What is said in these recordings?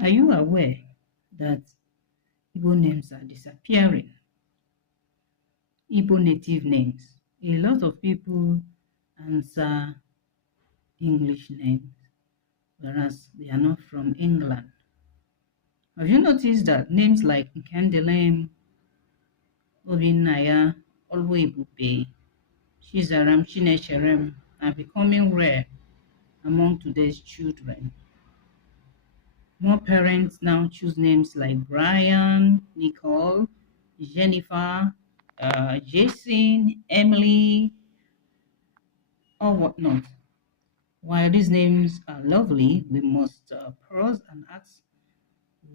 Are you aware that Igbo names are disappearing? Igbo native names. A lot of people answer English names, whereas they are not from England. Have you noticed that names like Nkandelem, Obinaya, Olwebupe, Shizaram, Chinecherem are becoming rare among today's children? More parents now choose names like Brian, Nicole, Jennifer, Jason, Emily, or whatnot. While these names are lovely, we must pause and ask,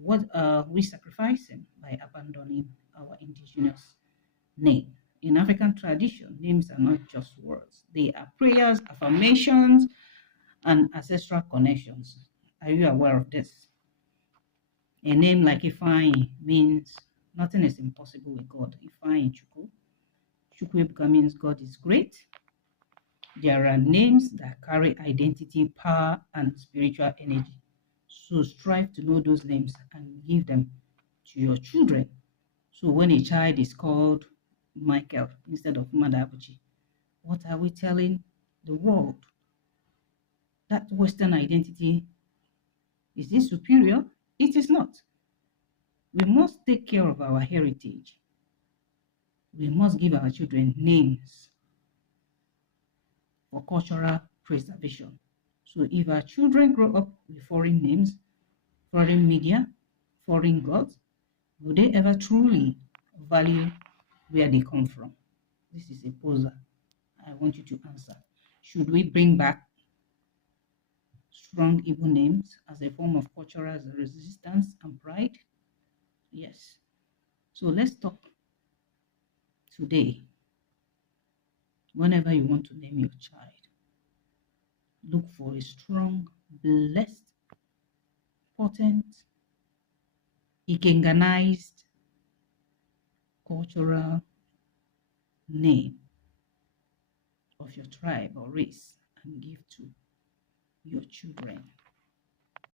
what are we sacrificing by abandoning our indigenous name? In African tradition, names are not just words. They are prayers, affirmations, and ancestral connections. Are you aware of this? A name like Ifeanyi means nothing is impossible with God. Ifeanyi Chukwu. Chukwuebuka means God is great. There are names that carry identity, power, and spiritual energy. So strive to know those names and give them to your children. So when a child is called Michael instead of Madabuchi, what are we telling the world? That Western identity, is it superior? It is not. We must take care of our heritage. We must give our children names for cultural preservation. So if our children grow up with foreign names, foreign media, foreign gods, will they ever truly value where they come from? This is a poser. I want you to answer. Should we bring back strong Igbo names as a form of cultural resistance and pride? Yes. So let's talk today. Whenever you want to name your child, look for a strong, blessed, potent, Ikenganized cultural name of your tribe or race and give to your children.